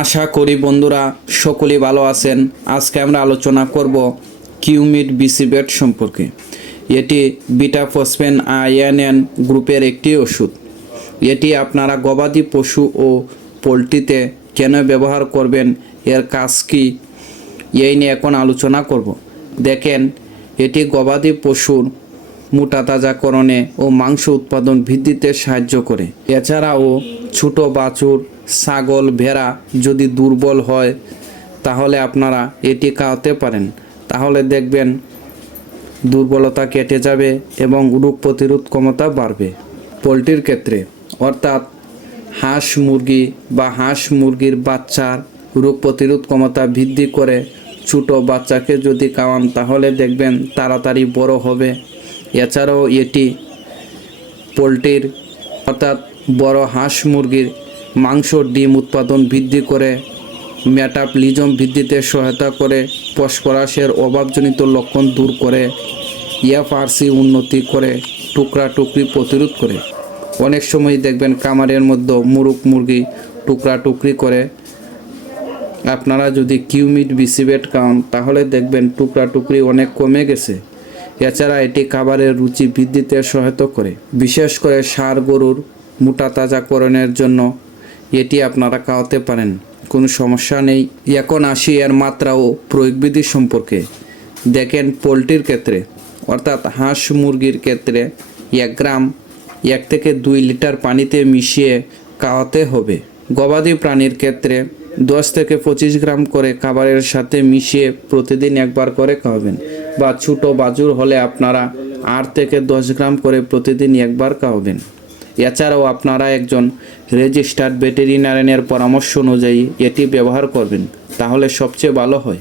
আশা করি বন্ধুরা সকলেই ভালো আছেন। আজকে আমরা আলোচনা করব কিউমিট বিসিবেট সম্পর্কে। এটি বিটা ফসফেন আইএনএন গ্রুপের একটি ওষুধ। এটি আপনারা গবাদি পশু ও পোলট্রিতে কেন ব্যবহার করবেন, এর কাজ কি, এই নিয়ে এখন আলোচনা করব। দেখেন, এটি গবাদি পশুর মোটা তাজাকরণে ও মাংস উৎপাদন বৃদ্ধিতে সাহায্য করে। এছাড়াও ছোট বাছুর ছাগল, ভেড়া যদি দুর্বল হয়, তাহলে আপনারা এটি খাওয়াতে পারেন। তাহলে দেখবেন দুর্বলতা কেটে যাবে এবং রোগ প্রতিরোধ ক্ষমতা বাড়বে পোলট্রির ক্ষেত্রে। অর্থাৎ হাঁস মুরগি বা হাঁস মুরগির বাচ্চার রোগ প্রতিরোধ ক্ষমতা বৃদ্ধি করে ছোট বাচ্চাকে যদি খাওয়ান, তাহলে দেখবেন তাড়াতাড়ি বড় হবে। এছাড়াও এটি পোলট্রির অর্থাৎ বড় হাঁস মুরগির মাংস ডিম উৎপাদন বৃদ্ধি করে, মেটাপ্লিজম বৃদ্ধিতে সহায়তা করে, ফসফরাসের অভাবজনিত লক্ষণ দূর করে, এফআরসি উন্নতি করে, টুকরা টুকরি প্রতিরোধ করে। অনেক সময় দেখবেন কামারের মধ্যে মুরুক মুরগি টুকরা টুকরি করে। আপনারা যদি কিউমিট বিসিবেট খান, তাহলে দেখবেন টুকরা টুকরি অনেক কমে গেছে। এছাড়া এটি খাবারের রুচি বৃদ্ধিতে সহায়তা করে। বিশেষ করে সার গরুর মোটা তাজাকরণের জন্য এটি আপনারা খাওয়াতে পারেন। কোনো সমস্যা নেই। এখন আসি এর মাত্রা ও প্রয়োগবিধি সম্পর্কে। দেখেন পোলট্রির ক্ষেত্রে, অর্থাৎ হাঁস মুরগির ক্ষেত্রে এক গ্রাম এক থেকে দুই লিটার পানিতে মিশিয়ে খাওয়াতে হবে। গবাদি প্রাণীর ক্ষেত্রে দশ থেকে পঁচিশ গ্রাম করে খাবারের সাথে মিশিয়ে প্রতিদিন একবার করে খাওয়াবেন বা ছোটো বাজুর হলে আপনারা আট থেকে দশ গ্রাম করে প্রতিদিন একবার খাওয়াবেন। এছাড়াও আপনারা একজন রেজিস্টার্ড ভেটেরিনারিয়ানের পরামর্শ অনুযায়ী এটি ব্যবহার করবেন তাহলে সবচেয়ে ভালো হয়।